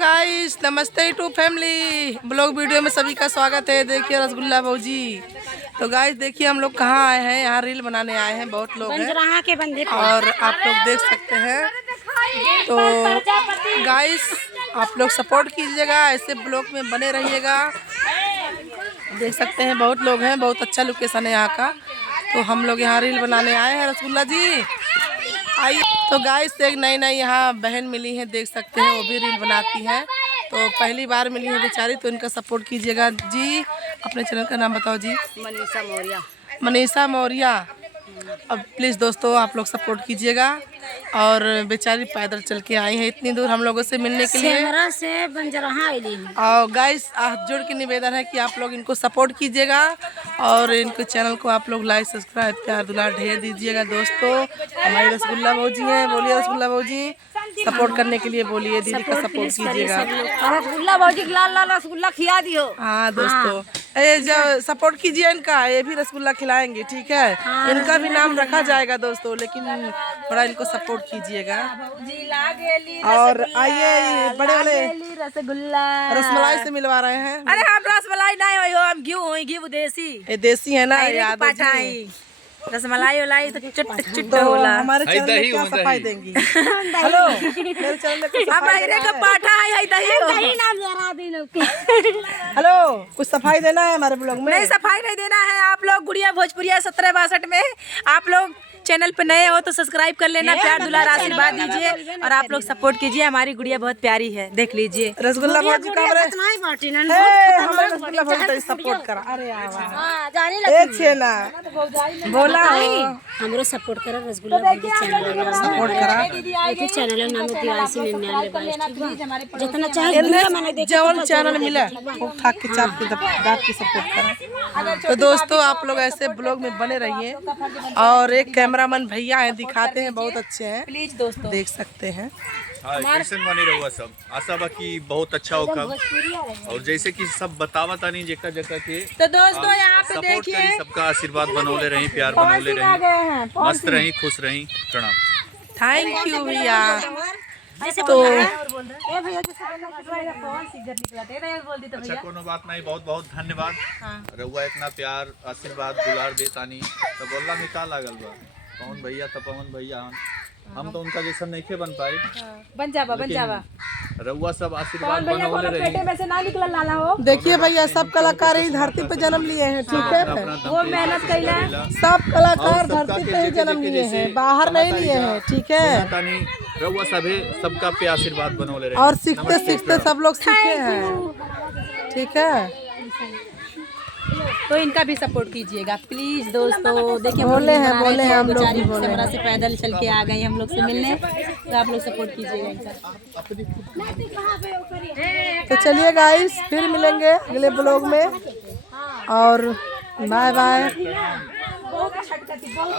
Guys, नमस्ते to family blog video में सभी का स्वागत है। देखिए रसगुल्ला भौजी। तो गाइस देखिए हम लोग कहाँ आए हैं, यहाँ रील बनाने आए हैं। बहुत लोग हैं और आप लोग देख सकते हैं। तो गाइस आप लोग सपोर्ट कीजिएगा, ऐसे ब्लॉग में बने रहिएगा। देख सकते हैं बहुत लोग हैं, बहुत अच्छा लोकेशन है यहाँ का। तो हम लोग यहाँ रील बनाने आए हैं। रसगुल्ला जी आइए। तो गाइस एक नई यहाँ बहन मिली है, देख सकते हैं, वो भी रील बनाती है। तो पहली बार मिली है बेचारी, तो इनका सपोर्ट कीजिएगा जी। अपने चैनल का नाम बताओ जी। मनीषा मौर्य। मनीषा मौर्य। अब प्लीज़ दोस्तों आप लोग सपोर्ट कीजिएगा। और बेचारी पैदल चल के आई है इतनी दूर हम लोगों से मिलने के लिए से बंजरहा आईली। और गाइस हाथ जोड़ के निवेदन है कि आप लोग इनको सपोर्ट कीजिएगा और इनके चैनल को आप लोग लाइक सब्सक्राइब प्यार दुलार ढेर दीजिएगा। दोस्तों हमारी रसगुल्ला भौजी हैं, बोलिए रसगुल्ला भौजी। सपोर्ट करने के लिए बोलिए, दीदी का सपोर्ट कीजिएगा। रसगुल्ला भौजी लाल लाल रसगुल्ला खिला दियो। हाँ दोस्तों जब सपोर्ट कीजिए इनका, ये भी रसगुल्ला खिलाएंगे, ठीक है। इनका भी नाम रखा जाएगा दोस्तों, लेकिन थोड़ा इनको सपोर्ट कीजिएगा। और आइए बड़े वाले रसगुल्ला रसमलाई से मिलवा रहे हैं। अरे हम रसमलाई नहीं हो, हम घी देसी। ये देसी है ना, याद है। रसमलाई वालाई तो चिट तो होला। हमारे चैनल में क्या सफाई देंगी? हेलो मेरे चैनल में हेलो कुछ सफाई देना है हमारे ब्लॉग में? नहीं, सफाई नहीं देना है। आप लोग गुड़िया भोजपुरिया 1762 में आप लोग चैनल पे नए हो तो सब्सक्राइब कर लेना, प्यार दुलार आशीर्वाद दीजिए और आप लोग सपोर्ट कीजिए। हमारी गुड़िया बहुत प्यारी है, देख लीजिए। रसगुल्ला भौजी का रसगुल्ला भौजी सपोर्ट करा। अरे एक छे ना बोला हमरो सपोर्ट करा। रसगुल्ला भौजी चैनल सपोर्ट करा। चैनल नाम दिवासी 99 जितना चाहिए जवन चैनल मिला वो उठा के चाप के दाब के सपोर्ट करा। तो दोस्तों आप लोग ऐसे ब्लॉग में बने रहिए। और एक कैमरामैन भैया हैं, दिखाते हैं, बहुत अच्छे हैं, प्लीज दोस्तों देख सकते हैं। कैसन बनी रहुआ सब, आशा बा कि बहुत अच्छा होगा। और जैसे कि सब बतावत नहीं जगह जगह के, तो दोस्तों यहाँ पे सपोर्ट देखिए करी, सबका आशीर्वाद बनौले रही, प्यार बनौले रही, मस्त रही, खुश रही। प्रणाम। थैंक यू भैया। तो अच्छा कोनो बात नहीं, बहुत बहुत धन्यवाद। रहुआ इतना प्यार आशीर्वाद दुलार देतानी तो बोलला में का लागल बा। पवन भैया तो पवन भैया हम तो उनका जैसा नहीं बन पाए। बन जावा रहुआ सब आशीर्वाद बनौले रही। में से ना निकल लाला हो। देखिए भैया सब कलाकार ही धरती पे जन्म लिए हैं, ठीक है। वो मेहनत कैला, सब कलाकार धरती पे ही जन्म लिए हैं, बाहर नहीं लिए हैं, ठीक है। रहुआ सभी सबका पे आशीर्वाद बनौले रहे और सीखते सीखते सब लोग सीखे हैं, ठीक है। तो इनका भी सपोर्ट कीजिएगा प्लीज दोस्तों। देखिए बोले हैं हम लोग भी बोले से पैदल चल के आ गए हम लोग से मिलने, तो आप लोग सपोर्ट कीजिएगा इनका। तो चलिए गाइस फिर मिलेंगे अगले ब्लॉग में और बाय बाय।